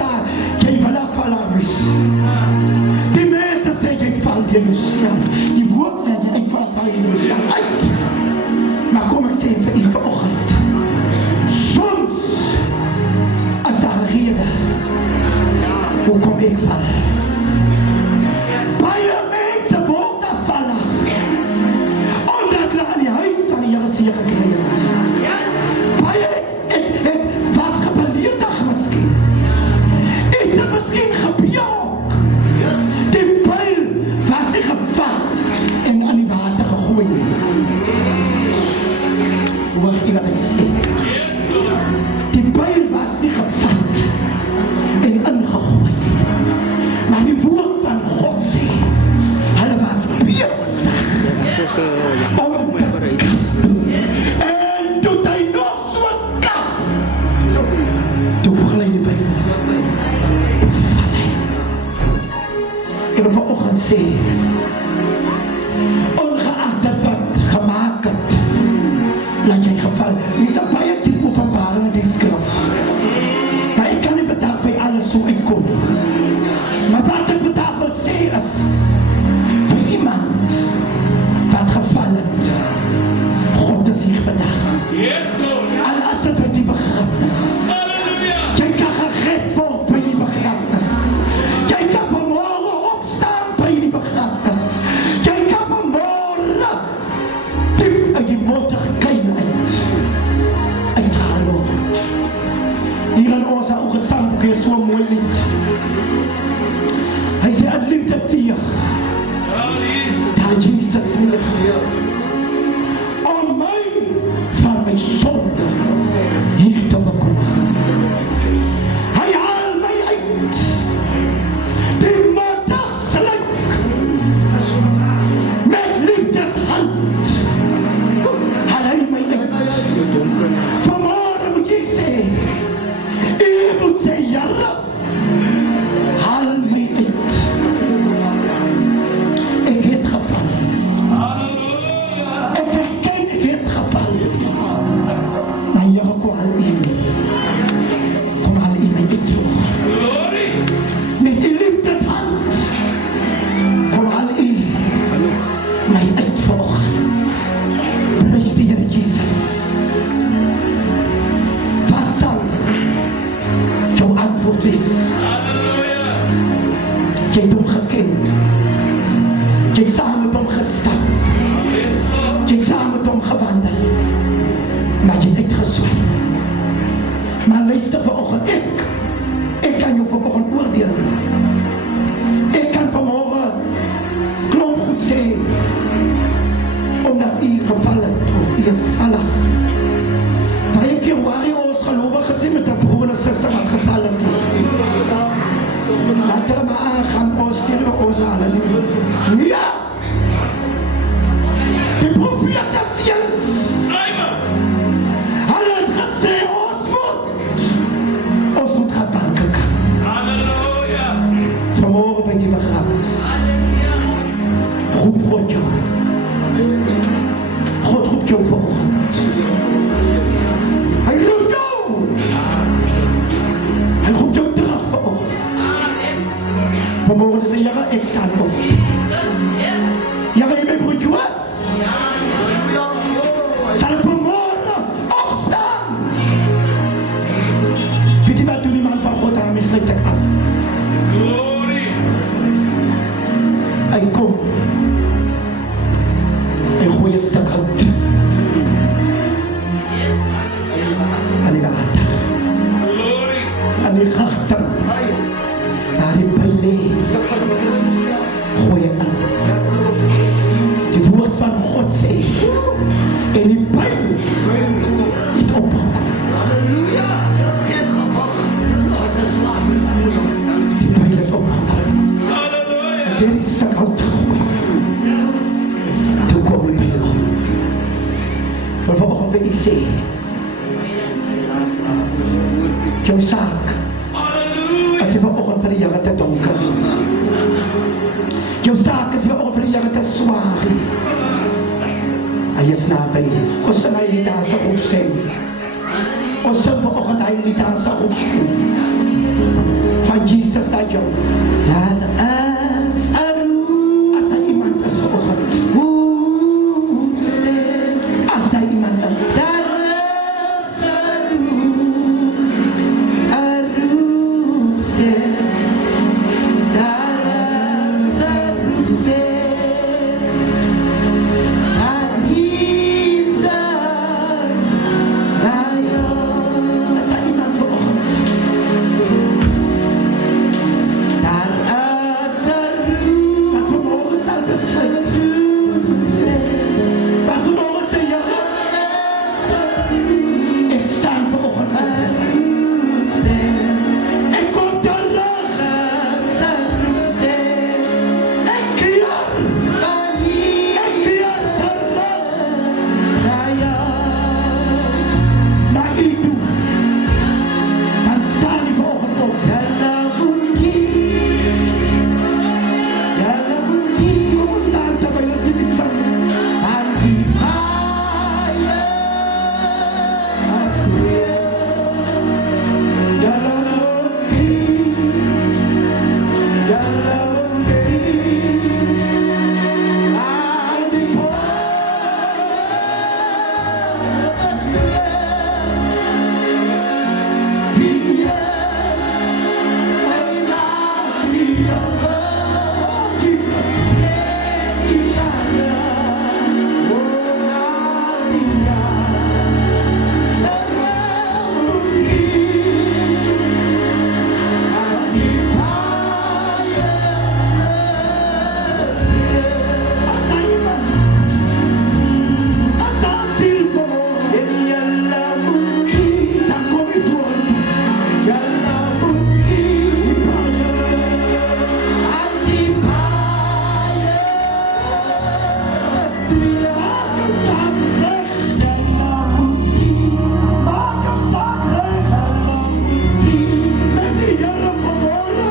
da, jy wil afvalleris. Die mense sê jy val jy staan. Die woord sê jy val jy staan uit. Maar kom ek sê vir u vanoggend. Soms as daar 'n rede hoekom ek val. Baie mense word afval. Omdat hulle aan die huis van die Here seën gekry het. Baie het was gebeleedig miskien. Is dit miskien gebeur? Die pyl was nie gevat en aan die water gegooi. Hoor jy wat ek sê? Die pyl was nie gevat en ingegooi. Maar die woord van God sê, hulle was besig om en toe hy nog so kap, toe gly die pyl. Ek wil vanoggend sê, ongeag dit wat gemaak het, laat jy geval. Dis 'n baie diep openbaring in die skrif. Maar ek kan nie vandag by alles so uitkom. Maar wat ek vandag wil sê is, vir iemand wat geval het, God is hier vandag. Al as dit by die begrafnis. Jy kan gered word by die begrafnis. Jy kan vanmorgen opstaan by die begrafnis. Jy kan vanmorgen diep uit die motorkijn uitgehaal word. Hier in ons ou gesangboek is so mooi lied. Hy sê, 'n liefde tier, daar Jesus neer, om my van my sonde hier te bekom. Hy haal my uit die modderslik met liefdeshand. Haal hy my uit. Vanmorgen moet jy sê, u moet sê, Here, haal my uit. Ek het geval. Ek erken ek het geval. Maar Here, kom haal u my. Kom haal u my uit. Met die liefdeshand. Kom haal u my uit vanoggend. Prys die Here Jesus. Wat sal jou antwoord is? Jy het hom geken. Jy het saam met hom gestap. Jy het saam met hom gewandel. Maar jy het uitgeswaai. Maar luister vanoggend, ek kan jou vanoggend oordeel. Ek kan vanmorgen klomp goed sê, omdat u geval het, of u is gevallig. Baie keer waar jy ons gelovigen sê met 'n broer en 'n suster wat geval het. Laat hulle maar aangaan, ons sterwe ons halleluja. Ja! Die profete seuns, hulle het gesê, ons moet gaan danken. Vanmorgen by die begrafnis. Roep God jou. God roep jou vanoggend. Hy roep jou. Hy roep jou terug vanoggend. Vanmorgen sê, Here, ek staan op. Here, jy my broertjie was. Sal ek vanmorgen opstaan. Weet jy wat doen die man van God daarmee sluit ek af? Hy kom. Hy gooi 'n stuk hout aan die water. Aan die grachten. Daar die pyl lê. Gooi aan. Die woord van God sê, en die pyl het opgehou. Die pyl het opgehou. En die stuk hout gegooi. Toe kom die pyl op. Maar vanoggend wil ek sê, jou saak, as jy vanoggend vir die Here te donker, jou saak is vanoggend vir die Here te swaar, hy is naby. Ons sing hy lied aan sy opstem. Ons sing vanoggend hy lied aan sy opstem. sayo. Taas aru Asa iman kasuohan. use Asa iman kasuohan. taas aruse taas aruse Jesus rayon Asa iman kasuohan. taas aruse Patuloy sa dasal. Patuloy sa iyo. Eksan kasuohan. Ekondala. Ekiyar. Ekiyar. Naidu. Pansani kasuohan ko. Kumusta ang tabayan dinitsan? Hasta iman. Hasta silpo mo. Tako ituan. Bakit sakit? Bakit sakit? Hindi yan ang pamora.